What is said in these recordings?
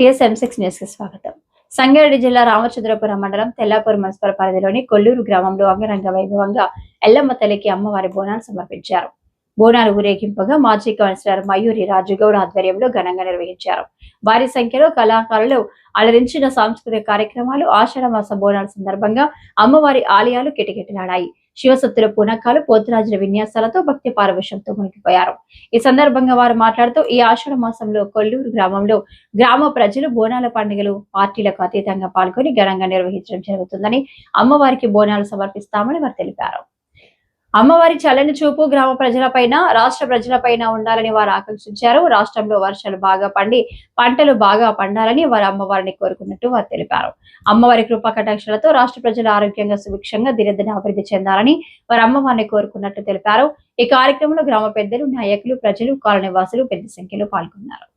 TSM6 న్యూస్కి స్వాగతం. సంగారెడ్డి జిల్లా రామచంద్రపురం మండలం తెల్లాపూర్ మున్సిపల్ పరిధిలోని కొల్లూరు గ్రామంలో అంగరంగ వైభవంగా ఎల్లమ్మ తల్లికి అమ్మవారి బోనాలు సమర్పించారు. బోనాలు ఊరేగింపుగా మాజీ కౌన్సిలర్ మయూరి రాజుగౌడ్ ఆధ్వర్యంలో ఘనంగా నిర్వహించారు. భారీ సంఖ్యలో కళాకారులు అలరించిన సాంస్కృతిక కార్యక్రమాలు, ఆషాఢ మాస బోనాల సందర్భంగా అమ్మవారి ఆలయాలు కిటకిటలాడాయి. శివసత్తుల పూనకాలు, పోతురాజుల విన్యాసాలతో భక్తి పారవశ్యంతో మునిగిపోయారు. ఈ సందర్భంగా వారు మాట్లాడుతూ ఈ ఆషాఢ మాసంలో కొల్లూరు గ్రామంలో గ్రామ ప్రజలు బోనాల పండుగలు పార్టీలకు అతీతంగా పాల్గొని ఘనంగా నిర్వహించడం జరుగుతుందని, అమ్మవారికి బోనాలు సమర్పిస్తామని వారు తెలిపారు. అమ్మవారి చల్లని చూపు గ్రామ ప్రజలపైన, రాష్ట్ర ప్రజలపైన ఉండాలని వారు ఆకాంక్షించారు. రాష్ట్రంలో వర్షాలు బాగా పండి పంటలు బాగా పండాలని వారు అమ్మవారిని కోరుకున్నట్టు వారు తెలిపారు. అమ్మవారి కృపా కటాక్షాలతో రాష్ట్ర ప్రజలు ఆరోగ్యంగా సుభిక్షంగా దినదిన అభివృద్ధి చెందాలని వారు అమ్మవారిని కోరుకున్నట్టు తెలిపారు. ఈ కార్యక్రమంలో గ్రామ పెద్దలు, నాయకులు, ప్రజలు, కాలనీవాసులు పెద్ద సంఖ్యలో పాల్గొన్నారు.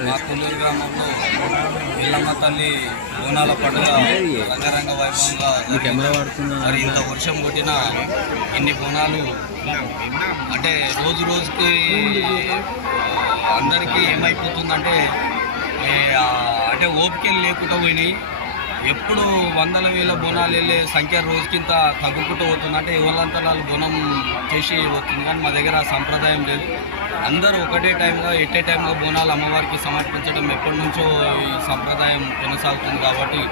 మా కొల్లూరు గ్రామంలో ఎల్లమ్మ తల్లి బోనాల పండుగ రంగరంగ వైభవంగా మరి ఇంత వర్షం కొట్టిన ఇన్ని బోనాలు అంటే రోజు రోజుకి అందరికీ ఏమైపోతుందంటే అంటే ఓపికలు లేకుండా పోయినాయి. ఎప్పుడు వందల వేల బోనాలు వెళ్ళే సంఖ్య రోజుకింత తగ్గుకుంటూ పోతుంది. అంటే ఎవరంతా వాళ్ళు బోనం చేసి పోతుంది, కానీ మా దగ్గర సంప్రదాయం లేదు. అందరూ ఒకటే టైంగా ఎట్టే టైంగా బోనాలు అమ్మవారికి సమర్పించడం ఎప్పటి నుంచో ఈ సంప్రదాయం కొనసాగుతుంది. కాబట్టి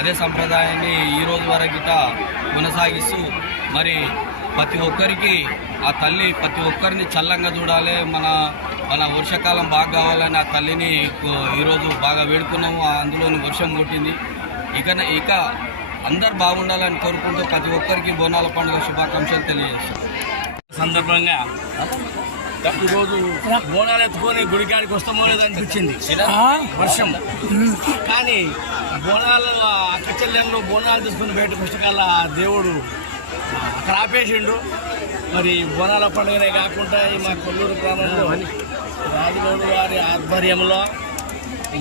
అదే సంప్రదాయాన్ని ఈ రోజు వరకు కొనసాగిస్తూ మరి ప్రతి ఒక్కరికి ఆ తల్లి ప్రతి ఒక్కరిని చల్లంగా చూడాలి, మన వర్షాకాలం బాగా కావాలని ఆ తల్లిని ఈరోజు బాగా వేడుకున్నాము. అందులోని వర్షం కొట్టింది. ఇక అందరు బాగుండాలని కోరుకుంటూ ప్రతి ఒక్కరికి బోనాల పండుగ శుభాకాంక్షలు తెలియజేస్తాం. సందర్భంగా ఈరోజు బోనాలు ఎత్తుకొని గుడికాడికి వస్తామో లేదో అనిపించింది వర్షం. కానీ బోనాల అక్కచెల్లెంలో బోనాలు తీసుకుని బయట పుస్తకాల దేవుడు అక్కడ ఆపేసిండు. మరి బోనాల పండుగనే కాకుండా మా కొల్లూరు గ్రామంలో రాజుగౌడు గారి ఆధ్వర్యంలో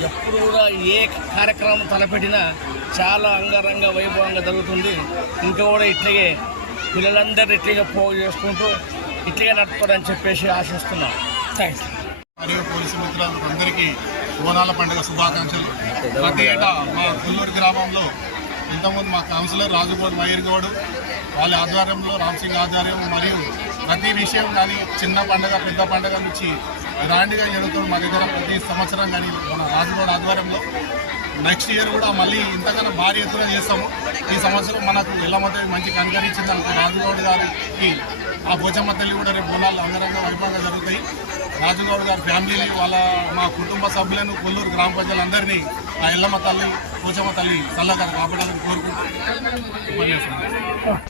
ఎప్పుడు కూడా ఏ కార్యక్రమం తలపెట్టినా చాలా అంగరంగ వైభవంగా జరుగుతుంది. ఇంకా కూడా ఇట్లాగే పిల్లలందరూ ఇట్లాగే పోగు చేసుకుంటూ ఇట్లాగే నడుపుతారని చెప్పేసి ఆశిస్తున్నాం. థ్యాంక్స్. మరియు పోలీసు మిత్రులకు అందరికీ బోనాల పండుగ శుభాకాంక్షలు. ప్రతి ఏటా మా కొల్లూరు గ్రామంలో ఇంతకుముందు మా కౌన్సిలర్ రాజుగౌడ్ మయూర్గౌడ్ వాళ్ళ ఆధ్వర్యంలో రామ్సింగ్ ఆధ్వర్యం మరియు ప్రతి విషయం కానీ చిన్న పండుగ పెద్ద పండుగ నుంచి గ్రాండ్గా జరుగుతుంది మా దగ్గర ప్రతి సంవత్సరం. కానీ మన రాజుగౌడ్ ఆధ్వర్యంలో నెక్స్ట్ ఇయర్ కూడా మళ్ళీ ఇంతకన్నా భారీ ఎత్తున చేస్తాము. ఈ సంవత్సరం మనకు ఎల్లమ్మ తల్లి మంచి కనుకరించింది అనుకో రాజుగౌడ్ గారికి ఆ పోచమ్మ తల్లి కూడా రేపు బోనాలు అంగరంగ వైభవంగా జరుగుతాయి. రాజుగౌడ్ గారి ఫ్యామిలీని మా కుటుంబ సభ్యులను కొల్లూరు గ్రామ ప్రజలందరినీ ఆ ఎల్లమ్మ తల్లి పోచమ్మ తల్లి చల్లగా కాపాడాలని కోరుకుంటూ ఉపన్యాసం.